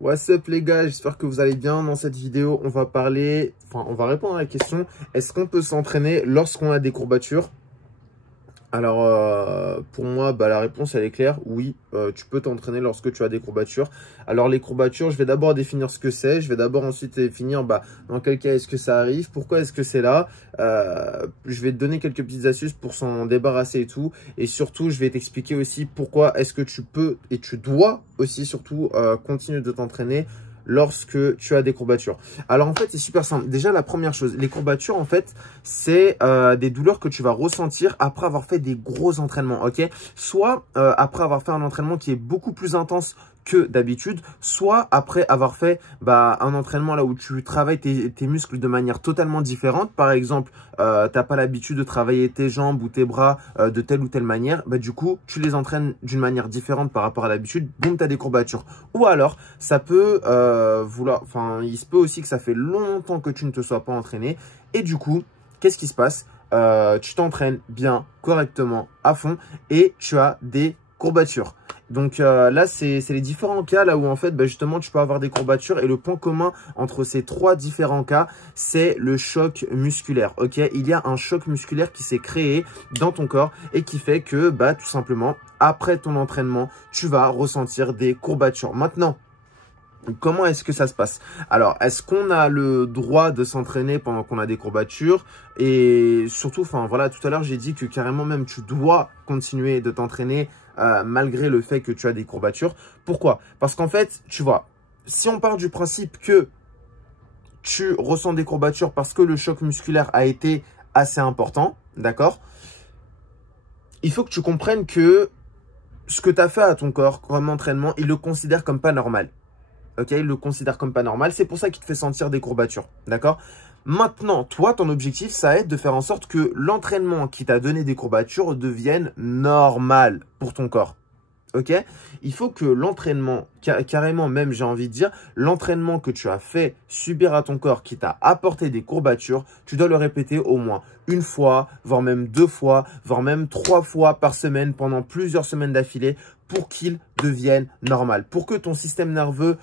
What's up les gars, j'espère que vous allez bien. Dans cette vidéo, on va répondre à la question, est-ce qu'on peut s'entraîner lorsqu'on a des courbatures? Alors, pour moi, la réponse, elle est claire. Oui, tu peux t'entraîner lorsque tu as des courbatures. Alors, les courbatures, je vais d'abord définir ce que c'est. Je vais d'abord ensuite définir dans quel cas est-ce que ça arrive, pourquoi est-ce que c'est là. Je vais te donner quelques petites astuces pour s'en débarrasser et tout. Et surtout, je vais t'expliquer aussi pourquoi est-ce que tu peux et tu dois aussi surtout continuer de t'entraîner lorsque tu as des courbatures. Alors en fait, c'est super simple. Déjà, la première chose, les courbatures, en fait, c'est des douleurs que tu vas ressentir après avoir fait des gros entraînements, ok? Soit après avoir fait un entraînement qui est beaucoup plus intense que d'habitude, soit après avoir fait un entraînement là où tu travailles tes muscles de manière totalement différente. Par exemple, tu n'as pas l'habitude de travailler tes jambes ou tes bras de telle ou telle manière. Du coup, tu les entraînes d'une manière différente par rapport à l'habitude. Boum, tu as des courbatures. Ou alors, ça peut il se peut aussi que ça fait longtemps que tu ne te sois pas entraîné. Et du coup, qu'est-ce qui se passe? Tu t'entraînes bien, correctement, à fond et tu as des courbatures. Donc là, c'est les différents cas là où en fait, justement, tu peux avoir des courbatures. Et le point commun entre ces trois différents cas, c'est le choc musculaire. Ok, il y a un choc musculaire qui s'est créé dans ton corps et qui fait que tout simplement, après ton entraînement, tu vas ressentir des courbatures. Maintenant, comment est-ce que ça se passe? Alors, est-ce qu'on a le droit de s'entraîner pendant qu'on a des courbatures? Et surtout, tout à l'heure, j'ai dit que carrément même, tu dois continuer de t'entraîner malgré le fait que tu as des courbatures. Pourquoi? Parce qu'en fait, tu vois, si on part du principe que tu ressens des courbatures parce que le choc musculaire a été assez important, d'accord? Il faut que tu comprennes que ce que tu as fait à ton corps comme entraînement, il le considère comme pas normal. Ok, il le considère comme pas normal. C'est pour ça qu'il te fait sentir des courbatures. D'accord? Maintenant, toi, ton objectif, ça va être de faire en sorte que l'entraînement qui t'a donné des courbatures devienne normal pour ton corps. Ok? Il faut que l'entraînement, carrément même, j'ai envie de dire, l'entraînement que tu as fait subir à ton corps qui t'a apporté des courbatures, tu dois le répéter au moins une fois, voire même 2 fois, voire même 3 fois par semaine pendant plusieurs semaines d'affilée pour qu'il devienne normal. Pour que ton système nerveux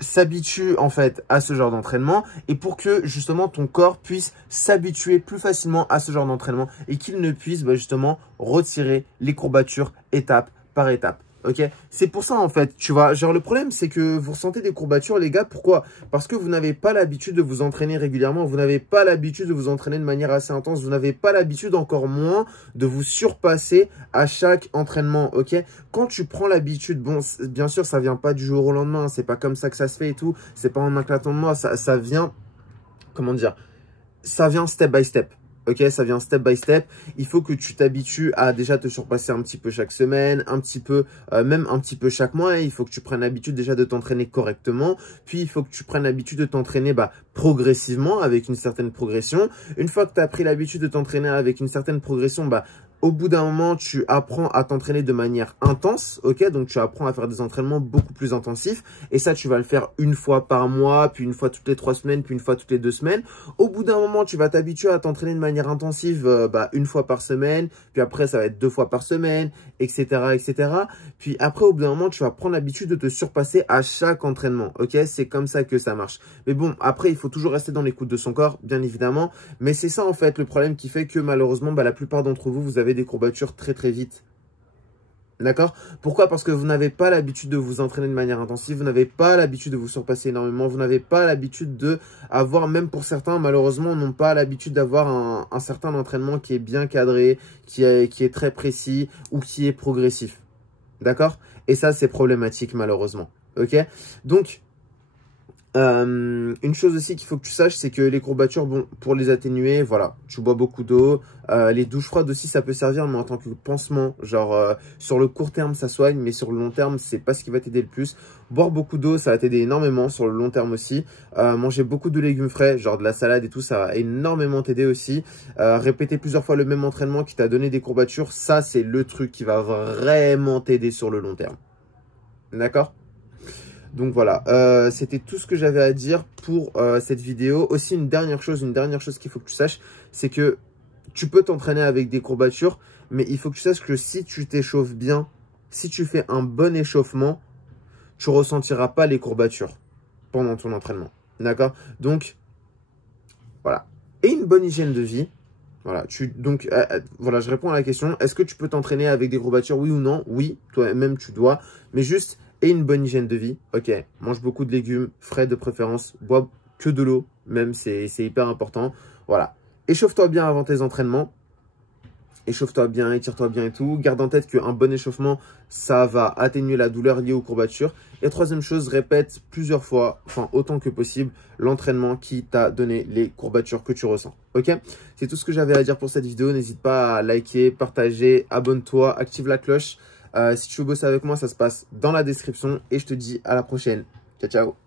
s'habitue en fait à ce genre d'entraînement et pour que justement ton corps puisse s'habituer plus facilement à ce genre d'entraînement et qu'il ne puisse justement retirer les courbatures étape par étape. Ok, c'est pour ça en fait, tu vois, genre le problème c'est que vous ressentez des courbatures les gars, pourquoi? Parce que vous n'avez pas l'habitude de vous entraîner régulièrement, vous n'avez pas l'habitude de vous entraîner de manière assez intense, vous n'avez pas l'habitude encore moins de vous surpasser à chaque entraînement, ok? Quand tu prends l'habitude, bon, bien sûr ça vient pas du jour au lendemain, c'est pas comme ça que ça se fait et tout, c'est pas en un claquement de doigts, ça vient, comment dire, ça vient step by step. Ok, ça vient step by step. Il faut que tu t'habitues à déjà te surpasser un petit peu chaque semaine, un petit peu, même un petit peu chaque mois. Il faut que tu prennes l'habitude déjà de t'entraîner correctement. Puis, il faut que tu prennes l'habitude de t'entraîner progressivement avec une certaine progression. Une fois que tu as pris l'habitude de t'entraîner avec une certaine progression, au bout d'un moment, tu apprends à t'entraîner de manière intense, ok? Donc, tu apprends à faire des entraînements beaucoup plus intensifs. Et ça, tu vas le faire une fois par mois, puis une fois toutes les 3 semaines, puis une fois toutes les 2 semaines. Au bout d'un moment, tu vas t'habituer à t'entraîner de manière intensive une fois par semaine. Puis après, ça va être 2 fois par semaine, etc., etc. Puis après, au bout d'un moment, tu vas prendre l'habitude de te surpasser à chaque entraînement, ok? C'est comme ça que ça marche. Mais bon, après, il faut toujours rester dans l'écoute de son corps, bien évidemment. Mais c'est ça, en fait, le problème qui fait que malheureusement, la plupart d'entre vous, vous avez des courbatures très très vite. D'accord? Pourquoi? Parce que vous n'avez pas l'habitude de vous entraîner de manière intensive, vous n'avez pas l'habitude de vous surpasser énormément, vous n'avez pas l'habitude de avoir, même pour certains, malheureusement, n'ont pas l'habitude d'avoir un certain entraînement qui est bien cadré, qui est très précis ou qui est progressif. D'accord? Et ça, c'est problématique, malheureusement. Ok? Donc, une chose aussi qu'il faut que tu saches, c'est que les courbatures, bon, pour les atténuer, voilà, tu bois beaucoup d'eau. Les douches froides aussi, ça peut servir, mais en tant que pansement, genre sur le court terme, ça soigne, mais sur le long terme, c'est pas ce qui va t'aider le plus. Boire beaucoup d'eau, ça va t'aider énormément sur le long terme aussi. Manger beaucoup de légumes frais, genre de la salade et tout, ça va énormément t'aider aussi. Répéter plusieurs fois le même entraînement qui t'a donné des courbatures, ça, c'est le truc qui va vraiment t'aider sur le long terme. D'accord ? Donc voilà, c'était tout ce que j'avais à dire pour cette vidéo. Aussi, une dernière chose qu'il faut que tu saches, c'est que tu peux t'entraîner avec des courbatures, mais il faut que tu saches que si tu t'échauffes bien, si tu fais un bon échauffement, tu ressentiras pas les courbatures pendant ton entraînement. D'accord? Donc, voilà. Et une bonne hygiène de vie. Voilà, voilà, je réponds à la question. Est-ce que tu peux t'entraîner avec des courbatures, oui ou non? Oui, toi-même, tu dois. Mais juste, et une bonne hygiène de vie. Ok, mange beaucoup de légumes, frais de préférence. Bois que de l'eau, même, c'est hyper important. Voilà. Échauffe-toi bien avant tes entraînements. Échauffe-toi bien, étire-toi bien et tout. Garde en tête qu'un bon échauffement, ça va atténuer la douleur liée aux courbatures. Et troisième chose, répète plusieurs fois, enfin autant que possible, l'entraînement qui t'a donné les courbatures que tu ressens. Ok? C'est tout ce que j'avais à dire pour cette vidéo. N'hésite pas à liker, partager, abonne-toi, active la cloche. Si tu veux bosser avec moi, ça se passe dans la description. Et je te dis à la prochaine. Ciao, ciao!